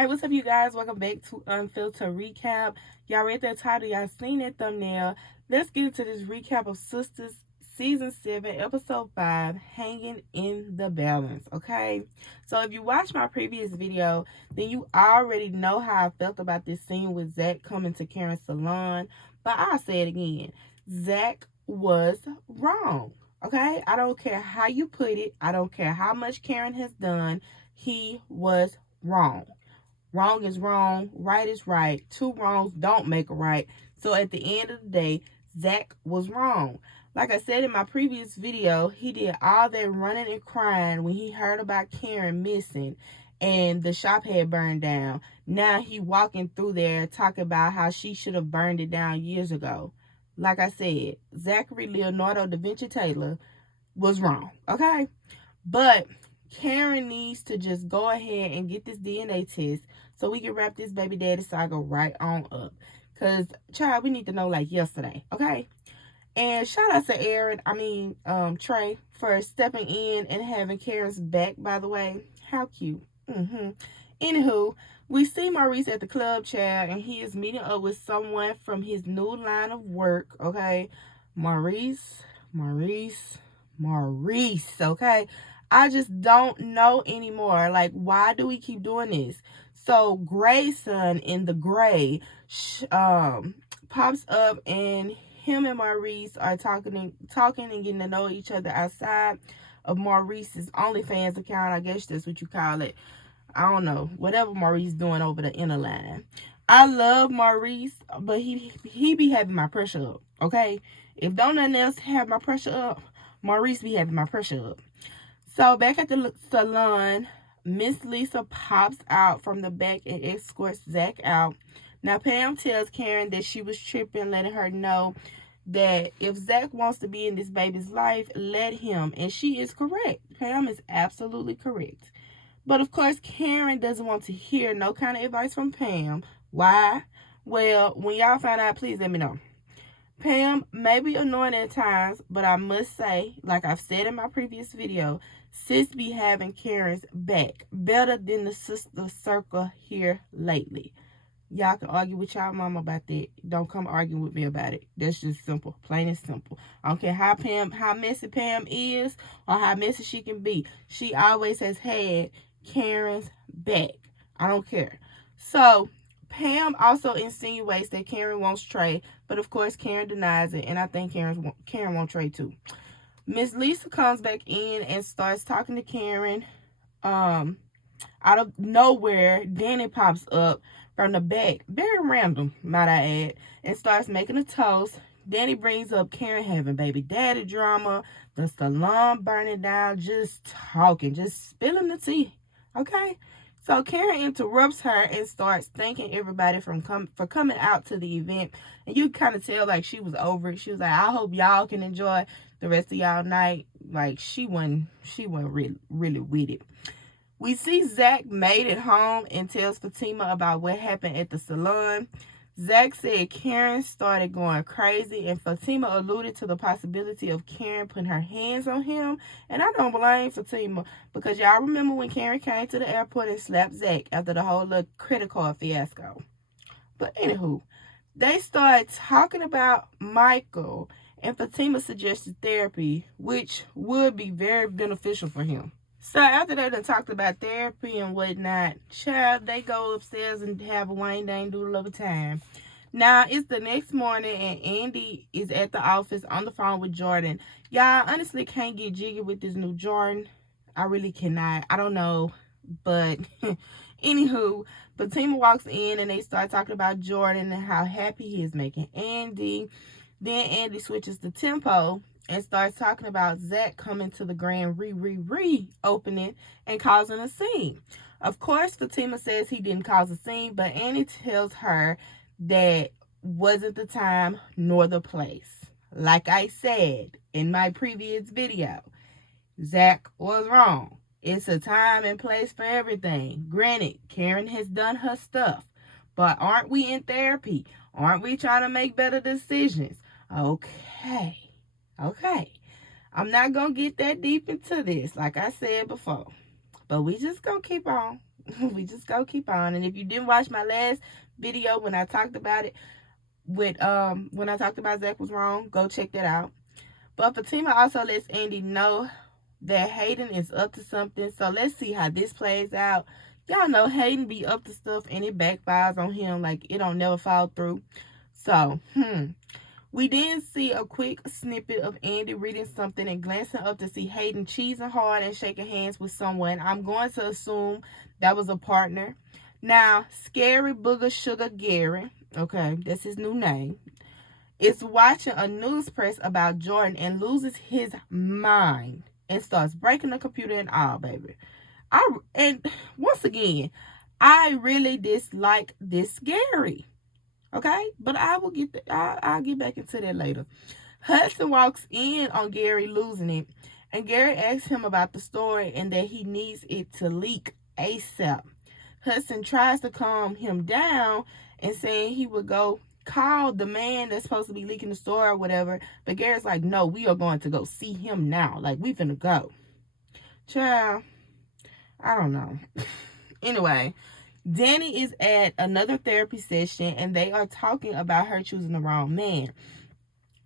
Hi, what's up, you guys? Welcome back to Unfiltered Recap. Y'all read that title, y'all seen that thumbnail. Let's get into this recap of Sistas Season 7, Episode 5, Hanging in the Balance, okay? So if you watched my previous video, then you already know how I felt about this scene with Zach coming to Karen's salon. But I'll say it again. Zach was wrong, okay? I don't care how you put it. I don't care how much Karen has done. He was wrong. Wrong is wrong, right is right. Two wrongs don't make a right. So at the end of the day, Zach was wrong. Like I said in my previous video, he did all that running and crying when he heard about Karen missing and the shop had burned down. Now he walking through there talking about how she should have burned it down years ago. Like I said, Zachary Leonardo da Vinci Taylor was wrong, okay? But Karen needs to just go ahead and get this DNA test so we can wrap this baby daddy saga right on up. Because, child, we need to know like yesterday, okay? And shout out to Trey, for stepping in and having Karen's back, by the way. How cute. Anywho, we see Maurice at the club, child, and he is meeting up with someone from his new line of work, okay? Maurice, okay? I just don't know anymore. Like, why do we keep doing this? So, Grayson in the gray pops up, and him and Maurice are talking and getting to know each other outside of Maurice's OnlyFans account. I guess that's what you call it. I don't know. Whatever Maurice doing over the inner line. I love Maurice, but he be having my pressure up, okay? If don't nothing else have my pressure up, Maurice be having my pressure up. So back at the salon, Miss Lisa pops out from the back and escorts Zach out. Now Pam tells Karen that she was tripping, letting her know that if Zach wants to be in this baby's life, let him. And she is correct. Pam is absolutely correct. But of course, Karen doesn't want to hear no kind of advice from Pam. Why? Well, when y'all find out, please let me know. Pam may be annoying at times, but I must say, like I've said in my previous video, sis be having Karen's back better than the sister circle here lately. Y'all can argue with y'all mama about that. Don't come arguing with me about it. That's just simple. Plain and simple. I don't care how messy Pam is or how messy she can be. She always has had Karen's back. I don't care. So, Pam also insinuates that Karen wants Trey, but of course Karen denies it, and I think Karen wants Trey too. Miss Lisa comes back in and starts talking to Karen. Out of nowhere, Danny pops up from the back, very random, might I add, and starts making a toast. Danny brings up Karen having baby daddy drama, the salon burning down, just talking, just spilling the tea, okay? So Karen interrupts her and starts thanking everybody for coming out to the event, and you kind of tell like she was over it. She was like, I hope y'all can enjoy the rest of y'all night. Like she wasn't really with it. We see Zach made it home and tells Fatima about what happened at the salon. Zach said Karen started going crazy, and Fatima alluded to the possibility of Karen putting her hands on him. And I don't blame Fatima, because y'all remember when Karen came to the airport and slapped Zach after the whole little credit card fiasco. But anywho, they started talking about Michael, and Fatima suggested therapy, which would be very beneficial for him. So after they done talked about therapy and whatnot, child, they go upstairs and have a wine dang doodle of a time. Now, it's the next morning, and Andy is at the office on the phone with Jordan. Y'all honestly can't get jiggy with this new Jordan. I really cannot. I don't know. But, anywho, Fatima walks in, and they start talking about Jordan and how happy he is making Andy. Then Andy switches the tempo and starts talking about Zach coming to the grand reopening and causing a scene. Of course, Fatima says he didn't cause a scene, but Annie tells her that wasn't the time nor the place. Like I said in my previous video, Zach was wrong. It's a time and place for everything. Granted, Karen has done her stuff, but aren't we in therapy? Aren't we trying to make better decisions? Okay. I'm not going to get that deep into this, like I said before. But we just going to keep on. we just go keep on. And if you didn't watch my last video when I talked about it, when I talked about Zach was wrong, go check that out. But Fatima also lets Andy know that Hayden is up to something. So let's see how this plays out. Y'all know Hayden be up to stuff and it backfires on him. Like, it don't never fall through. So, we then see a quick snippet of Andy reading something and glancing up to see Hayden cheesing hard and shaking hands with someone. I'm going to assume that was a partner. Now, Scary Booger Sugar Gary, okay, that's his new name, is watching a news press about Jordan and loses his mind and starts breaking the computer and all, baby. And once again, I really dislike this Gary. Okay, but I'll get back into that later. Hudson walks in on Gary losing it, and Gary asks him about the story and that he needs it to leak ASAP. Hudson tries to calm him down and saying he would go call the man that's supposed to be leaking the story or whatever, but Gary's like, no, we are going to go see him now. Like, we finna go. Child, I don't know. Anyway, Danny is at another therapy session and they are talking about her choosing the wrong man.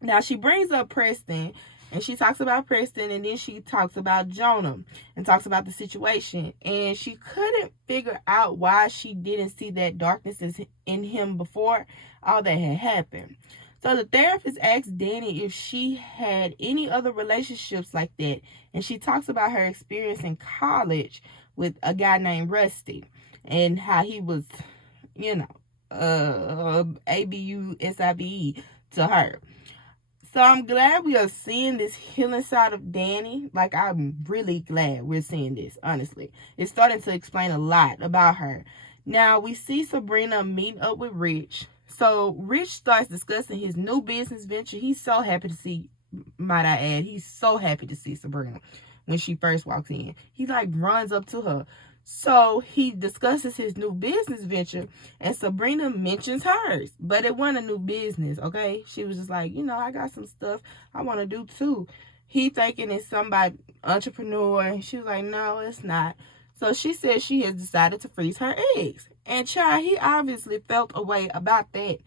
Now, she brings up Preston and she talks about Preston and then she talks about Jonah and talks about the situation. And she couldn't figure out why she didn't see that darkness in him before all that had happened. So the therapist asks Danny if she had any other relationships like that. And she talks about her experience in college with a guy named Rusty and how he was, ABUSIBE to her. So I'm glad we are seeing this healing side of Danny. Like, I'm really glad we're seeing this, honestly. It's starting to explain a lot about her. Now, we see Sabrina meet up with Rich. So Rich starts discussing his new business venture. He's so happy to see, might I add, he's so happy to see Sabrina when she first walks in. He, like, runs up to her. So he discusses his new business venture, and Sabrina mentions hers, but it wasn't a new business, okay? She was just like, I got some stuff I want to do too. He thinking it's somebody entrepreneur, and she was like, no, it's not. So she said she has decided to freeze her eggs, and child, he obviously felt a way about that.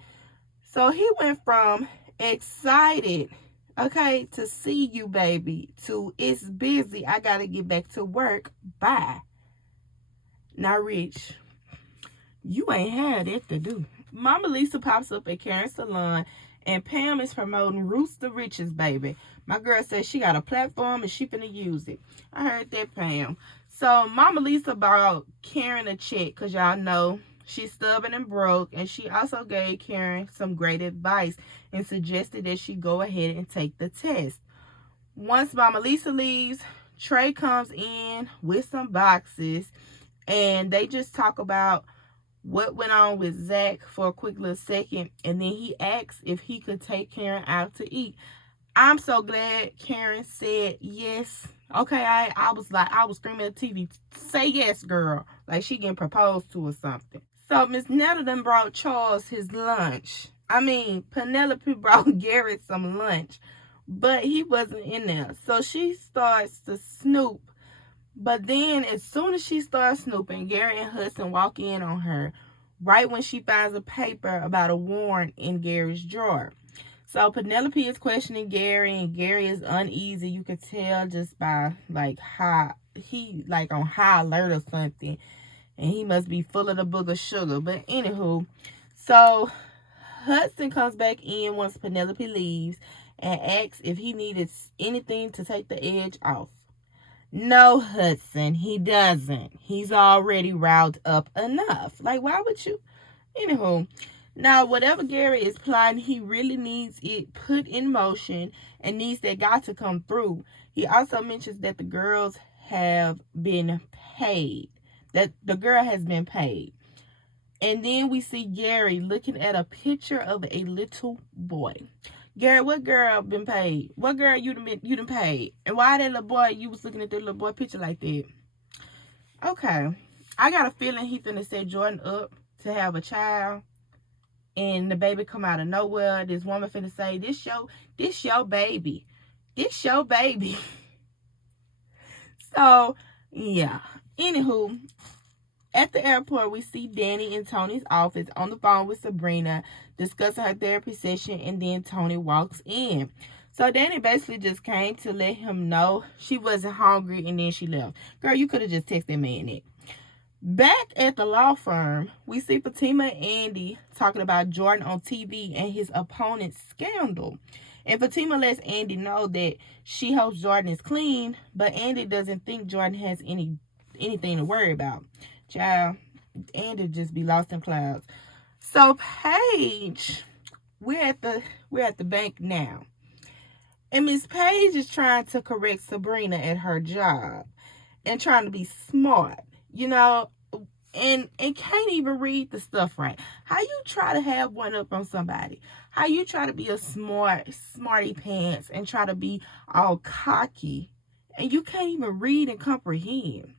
So he went from excited, okay, to see you, baby, to it's busy, I gotta get back to work, bye. Now, Rich, you ain't had it to do. Mama Lisa pops up at Karen's salon, and Pam is promoting Roots the Riches, baby. My girl says she got a platform and she finna use it. I heard that, Pam. So, Mama Lisa brought Karen a check because y'all know she's stubborn and broke, and she also gave Karen some great advice and suggested that she go ahead and take the test. Once Mama Lisa leaves, Trey comes in with some boxes, and they just talk about what went on with Zach for a quick little second. And then he asks if he could take Karen out to eat. I'm so glad Karen said yes. Okay, I was screaming at the TV, say yes, girl. Like she getting proposed to or something. So Miss Nettleton brought Charles his lunch. Penelope brought Garrett some lunch, but he wasn't in there. So she starts to snoop. But then, as soon as she starts snooping, Gary and Hudson walk in on her right when she finds a paper about a warrant in Gary's drawer. So Penelope is questioning Gary, and Gary is uneasy. You could tell just by how he on high alert or something, and he must be full of the booger sugar. But anywho, so Hudson comes back in once Penelope leaves and asks if he needed anything to take the edge off. No, Hudson, he doesn't. He's already riled up enough. Like, why would you? Anywho, now, whatever Gary is plotting, he really needs it put in motion and needs that guy to come through. He also mentions that the girls have been paid. That the girl has been paid. And then we see Gary looking at a picture of a little boy. Gary, what girl been paid? What girl you done paid? And why that little boy, you was looking at that little boy picture like that? Okay. I got a feeling he finna set Jordan up to have a child. And the baby come out of nowhere. This woman finna say, this your baby. This your baby. So, yeah. Anywho, At the airport, we see Danny in Tony's office on the phone with Sabrina, discussing her therapy session, and then Tony walks in. So Danny basically just came to let him know she wasn't hungry, and then she left. Girl, you could have just texted that man that. Back at the law firm, we see Fatima and Andy talking about Jordan on TV and his opponent's scandal. And Fatima lets Andy know that she hopes Jordan is clean, but Andy doesn't think Jordan has anything to worry about. Child, Andy just be lost in clouds. So Paige, we're at the bank now. And Miss Paige is trying to correct Sabrina at her job and trying to be smart, you know, and can't even read the stuff right. How you try to have one up on somebody? How you try to be a smarty pants and try to be all cocky and you can't even read and comprehend?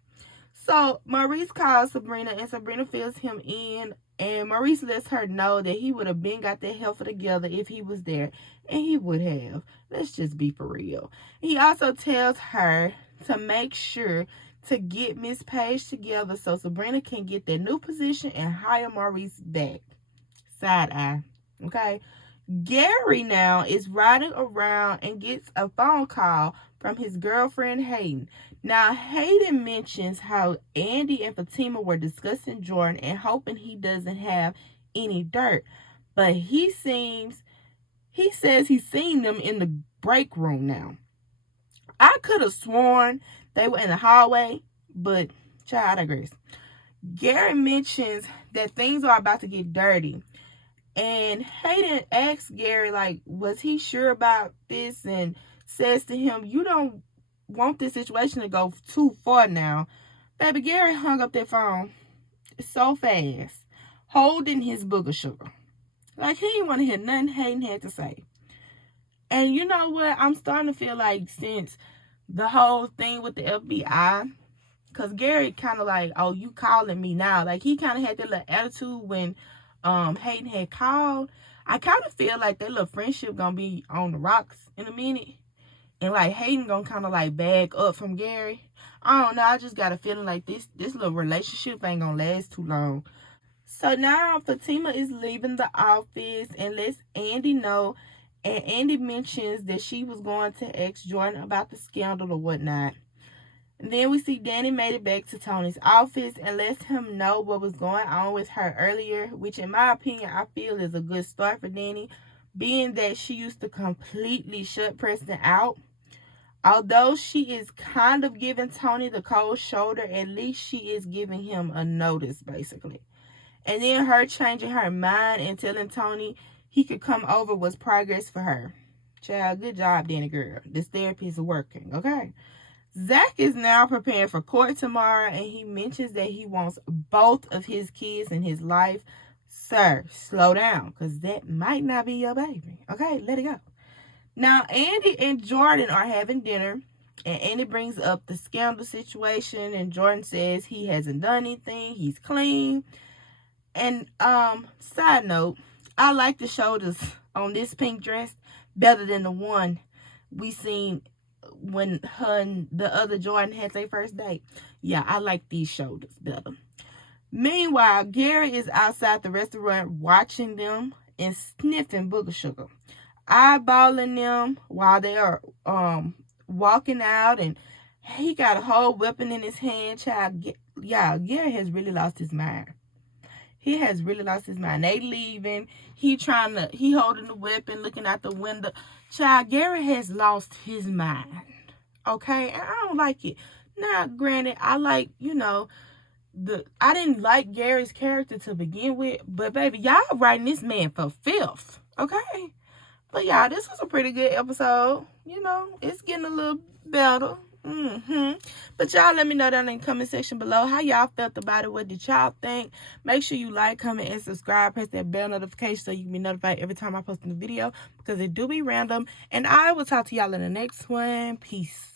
So Maurice calls Sabrina and Sabrina fills him in, and Maurice lets her know that he would have been got that heifer together if he was there, and he would have. Let's just be for real. He also tells her to make sure to get Miss Paige together so Sabrina can get that new position and hire Maurice back. Side eye. Okay? Gary now is riding around and gets a phone call from his girlfriend Hayden. Now, Hayden mentions how Andy and Fatima were discussing Jordan and hoping he doesn't have any dirt. But he says he's seen them in the break room now. I could have sworn they were in the hallway, but child, I digress. Gary mentions that things are about to get dirty. And Hayden asks Gary, like, was he sure about this? And says to him, you don't want this situation to go too far now. Baby, Gary hung up that phone so fast, holding his booger sugar. Like, he didn't want to hear nothing Hayden had to say. And you know what? I'm starting to feel like since the whole thing with the FBI, because Gary kind of like, oh, you calling me now. Like, he kind of had that little attitude when Hayden had called. I kind of feel like that little friendship gonna be on the rocks in a minute. And like Hayden gonna kind of like bag up from Gary. I don't know. I just got a feeling like this little relationship ain't gonna last too long. So now Fatima is leaving the office and lets Andy know. And Andy mentions that she was going to ask Jordan about the scandal or whatnot. And then we see Danny made it back to Tony's office and lets him know what was going on with her earlier, which in my opinion, I feel is a good start for Danny, being that she used to completely shut Preston out. Although she is kind of giving Tony the cold shoulder, at least she is giving him a notice, basically. And then her changing her mind and telling Tony he could come over was progress for her. Child, good job, Danny girl. This therapy is working, okay? Zach is now preparing for court tomorrow, and he mentions that he wants both of his kids in his life. Sir, slow down, because that might not be your baby. Okay, let it go. Now, Andy and Jordan are having dinner, and Andy brings up the scandal situation, and Jordan says he hasn't done anything. He's clean. And, side note, I like the shoulders on this pink dress better than the one we seen when her and the other Jordan had their first date. Yeah, I like these shoulders better. Meanwhile, Gary is outside the restaurant watching them and sniffing booger sugar, eyeballing them while they are walking out, and he got a whole weapon in his hand. Child, yeah, Gary has really lost his mind. He has really lost his mind. They leaving. He holding the weapon, looking out the window. Child, Gary has lost his mind. Okay? And I don't like it. Now, granted, I like, I didn't like Gary's character to begin with. But, baby, y'all writing this man for filth. Okay? But, y'all, this was a pretty good episode. It's getting a little better. But y'all let me know down in the comment section below how y'all felt about it. What did y'all think? Make sure you like, comment, and subscribe. Press that bell notification so you can be notified every time I post a new video, because it do be random. And I will talk to y'all in the next one. Peace.